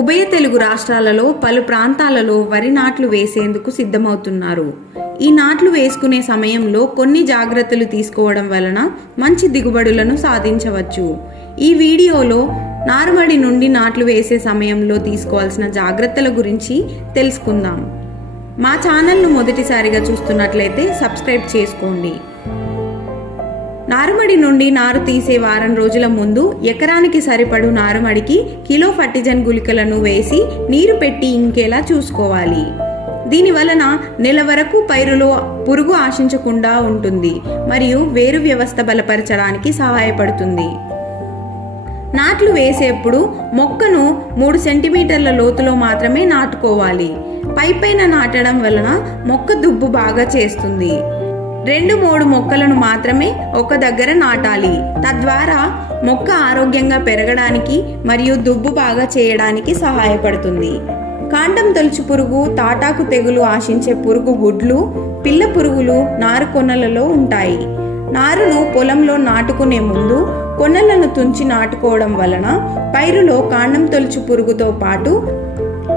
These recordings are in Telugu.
ఉభయ తెలుగు రాష్ట్రాలలో పలు ప్రాంతాలలో వరి నాట్లు వేసేందుకు సిద్ధమవుతున్నారు. ఈ నాట్లు వేసుకునే సమయంలో కొన్ని జాగ్రత్తలు తీసుకోవడం వలన మంచి దిగుబడులను సాధించవచ్చు. ఈ వీడియోలో నారుమడి నుండి నాట్లు వేసే సమయంలో తీసుకోవాల్సిన జాగ్రత్తల గురించి తెలుసుకుందాం. మా ఛానల్ను మొదటిసారిగా చూస్తున్నట్లయితే సబ్స్క్రైబ్ చేసుకోండి. నారుమడి నుండి నారు తీసే వారం రోజుల ముందు ఎకరానికి సరిపడు నారుమడికి కిలో ఫర్టిజన్ గుళికలను వేసి నీరు పెట్టి ఇంకేలా చూసుకోవాలి? దీని వలన నెల వరకు పైరులో పురుగు ఆశించకుండా ఉంటుంది మరియు వేరు వ్యవస్థ బలపరచడానికి సహాయపడుతుంది. నాట్లు వేసేప్పుడు మొక్కను మూడు సెంటీమీటర్ల లోతులో మాత్రమే నాటుకోవాలి. పైపైన నాటడం వలన మొక్క దుబ్బు బాగా చేస్తుంది. రెండు మూడు మొక్కలను మాత్రమే ఒక దగ్గర నాటాలి. తద్వారా మొక్క ఆరోగ్యంగా పెరగడానికి మరియు దుబ్బు బాగా చేయడానికి సహాయపడుతుంది. కాండం తొలుచు పురుగు తాటాకు తెగులు ఆశించే పురుగు గుడ్లు పిల్ల పురుగులు నారు కొనలలో ఉంటాయి. నారును పొలంలో నాటుకునే ముందు కొనలను తుంచి నాటుకోవడం వలన పైరులో కాండం తొలుచు పురుగుతో పాటు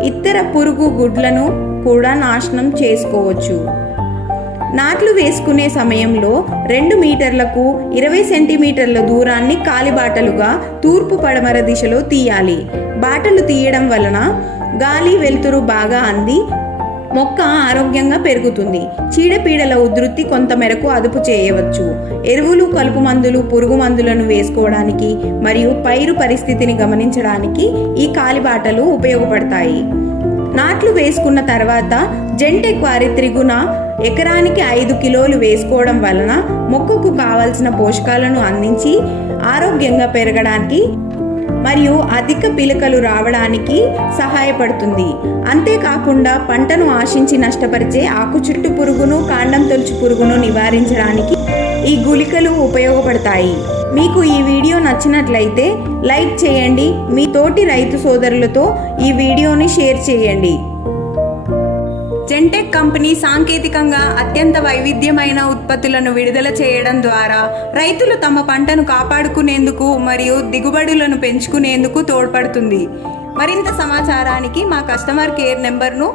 ఇతర పురుగు గుడ్లను కూడా నాశనం చేసుకోవచ్చు. నాట్లు వేసుకునే సమయంలో రెండు మీటర్లకు ఇరవై సెంటీమీటర్ల దూరాన్ని కాలిబాటలుగా తూర్పు పడమర దిశలో తీయాలి. బాటలు తీయడం వలన గాలి వెలుతురు బాగా అంది. మొక్క ఆరోగ్యంగా పెరుగుతుంది. చీడపీడల ఉధృతి కొంతమేరకు అదుపు చేయవచ్చు. ఎరువులు కలుపు మందులు పురుగు మందులను వేసుకోవడానికి మరియు పైరు పరిస్థితిని గమనించడానికి ఈ కాలిబాటలు ఉపయోగపడతాయి. నాట్లు వేసుకున్న తర్వాత జంటే క్వారీ త్రిగుణ ఎకరానికి ఐదు కిలోలు వేసుకోవడం వలన మొక్కకు కావలసిన పోషకాలను అందించి ఆరోగ్యంగా పెరగడానికి మరియు అధిక పిలకలు రావడానికి సహాయపడుతుంది. అంతేకాకుండా పంటను ఆశించి నష్టపరిచే ఆకు చుట్టు పురుగును కాండం తొలుచు పురుగును నివారించడానికి ఈ గుళికలు ఉపయోగపడతాయి. మీకు ఈ వీడియో నచ్చినట్లయితే లైక్ చేయండి. మీ తోటి రైతు సోదరులతో ఈ వీడియోని షేర్ చేయండి. జెంటెక్ కంపెనీ సాంకేతికంగా అత్యంత వైవిధ్యమైన ఉత్పత్తులను విడుదల చేయడం ద్వారా రైతులు తమ పంటను కాపాడుకునేందుకు మరియు దిగుబడులను పెంచుకునేందుకు తోడ్పడుతుంది. మరింత సమాచారానికి మా కస్టమర్ కేర్ నెంబర్ను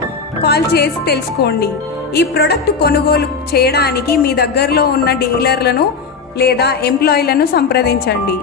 కాల్ చేసి తెలుసుకోండి. ఈ ప్రొడక్ట్ కొనుగోలు చేయడానికి మీ దగ్గరలో ఉన్న డీలర్లను లేదా ఎంప్లాయీలను సంప్రదించండి.